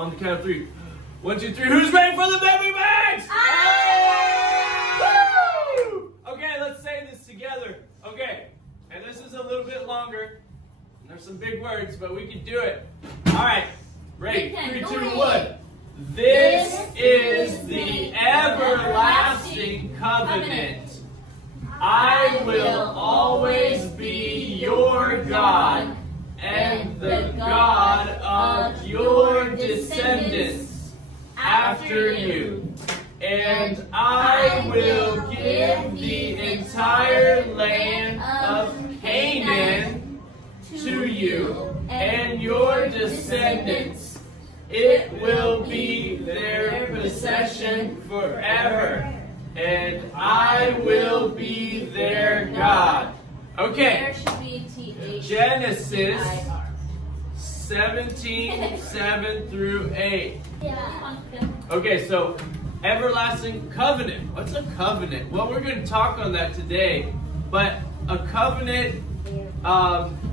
On the count of 3. 1, 2, 3. Who's ready for the baby bags? Woo! Okay, let's say this together. Okay, and this is a little bit longer. There's some big words, but we can do it. All right, ready? 3, 2, 1. This is the everlasting covenant. I will always be your God and the God of your descendants after you. And I will give the entire land of Canaan to you and your descendants. It will be their possession forever, and I will be their God. Okay, Genesis 17:7-8. Okay, so everlasting covenant. What's a covenant? Well, we're going to talk on that today, but a covenant,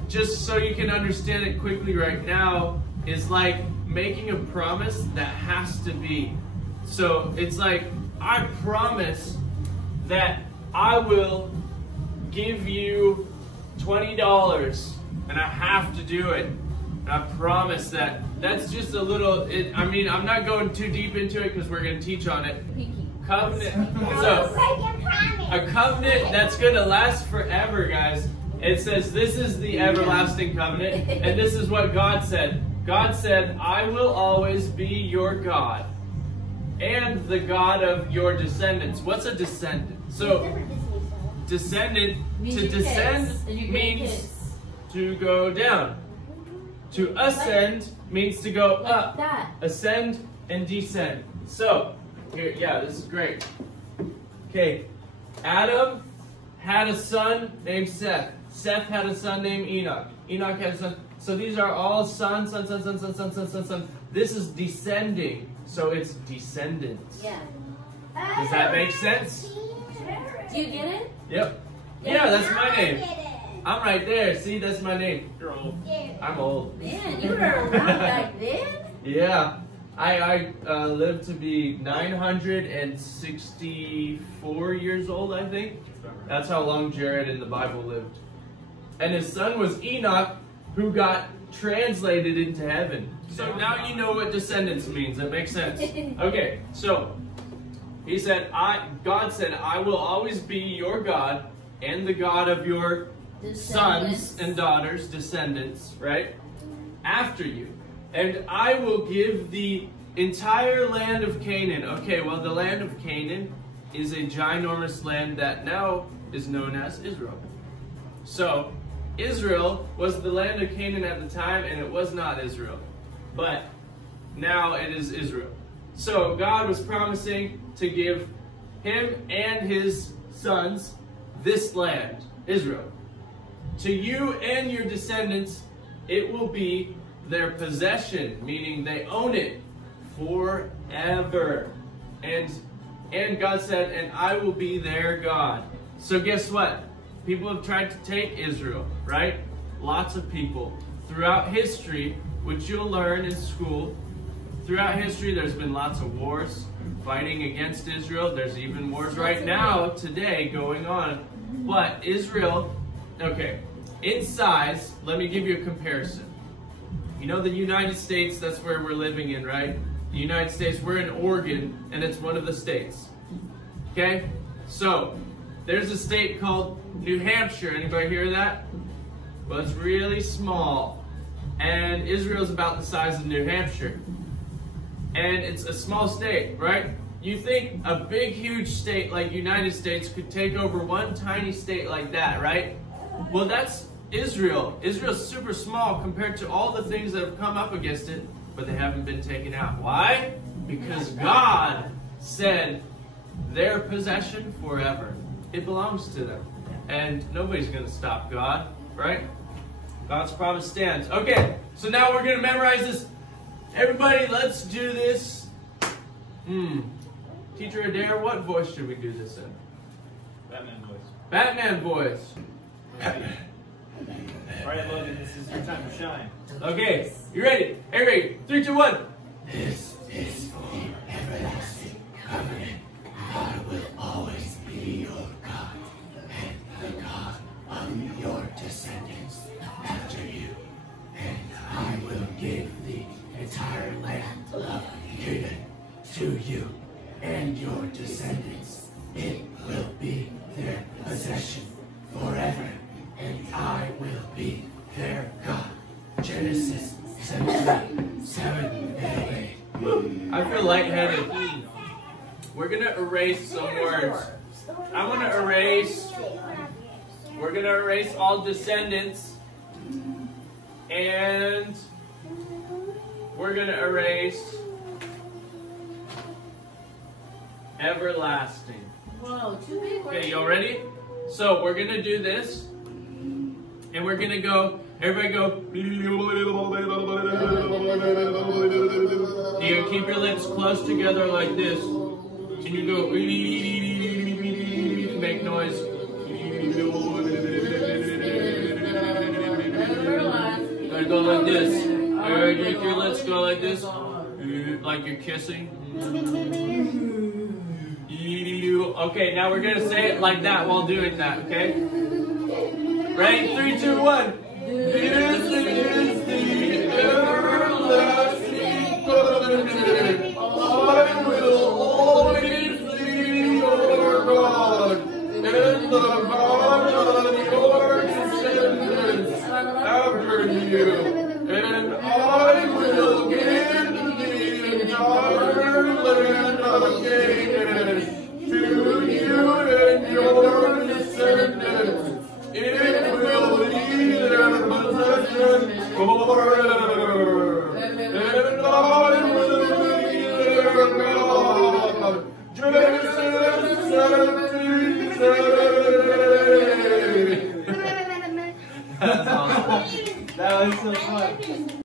just so you can understand it quickly right now, is like making a promise that has to be. So it's like, I promise that I will give you $20 and I have to do it. And I promise that. That's just a little, I mean, I'm not going too deep into it because we're going to teach on it. Covenant. So, a covenant that's going to last forever, guys. It says this is the everlasting covenant, and this is what God said. God said, I will always be your God and the God of your descendants. What's a descendant? So, descendant, to descend means to go down. To ascend means to go up. Ascend and descend. So, here, yeah, this is great. Okay, Adam had a son named Seth. Seth had a son named Enoch. Enoch had a son. So these are all son. This is descending. So it's descendants. Yeah. Does that make sense? Do you get it? Yep. Yeah, that's my name. I'm right there. See, that's my name. You're old. I'm old. Man, you were around back then? Yeah. I lived to be 964 years old, I think. That's how long Jared in the Bible lived. And his son was Enoch, who got translated into heaven. So now you know what descendants means. That makes sense. Okay, so he said, God said, I will always be your God and the God of your sons and daughters, descendants, right? After you. And I will give the entire land of Canaan. Okay, well, the land of Canaan is a ginormous land that now is known as Israel. So, Israel was the land of Canaan at the time, and it was not Israel. But now it is Israel. So, God was promising to give him and his sons this land, Israel. To you and your descendants, it will be their possession, meaning they own it forever. And God said, and I will be their God. So guess what? People have tried to take Israel, right? Lots of people. Throughout history, which you'll learn in school, throughout history there's been lots of wars fighting against Israel. There's even wars right now, today, going on. But Israel, okay, in size, let me give you a comparison. You know the United States, that's where we're living in, right? The United States, we're in Oregon, and it's one of the states. Okay? So, there's a state called New Hampshire. Anybody hear that? Well, it's really small. And Israel's about the size of New Hampshire. And it's a small state, right? You think a big, huge state like United States could take over one tiny state like that, right? Well, that's Israel. Israel's super small compared to all the things that have come up against it, but they haven't been taken out. Why? Because God said their possession forever. It belongs to them. And nobody's going to stop God, right? God's promise stands. Okay, so now we're going to memorize this. Everybody, let's do this. Teacher Adair, what voice should we do this in? Batman voice. Batman voice. Alright, Logan, this is your time to shine. Okay, you ready? Hey, ready? 3, 2, 1. This is the everlasting covenant. I will always be your God and the God of your descendants after you. And I will give the entire land of Canaan to you and your descendants. It will be their possession forever, and I will be their God. Genesis 7:7-8. I feel lightheaded. We're gonna erase some words. I'm gonna erase. We're gonna erase all descendants, and we're gonna erase everlasting. Whoa, too big. Okay, y'all ready? So we're gonna do this, and we're gonna go. Everybody go. You keep your lips close together like this, and you go. Make noise. Gotta go like this. Alright, make your lips go like this, like you're kissing. Okay, now we're gonna say it like that while doing that, okay? Ready? 3, 2, 1. This is the everlasting covenant. I will always be your God, and the God of your descendants after you. And I will give the entire land of Canaan to you and your descendants. It will be their possession forever, and I will be their God. Genesis 17:7. That's awesome. That was so fun.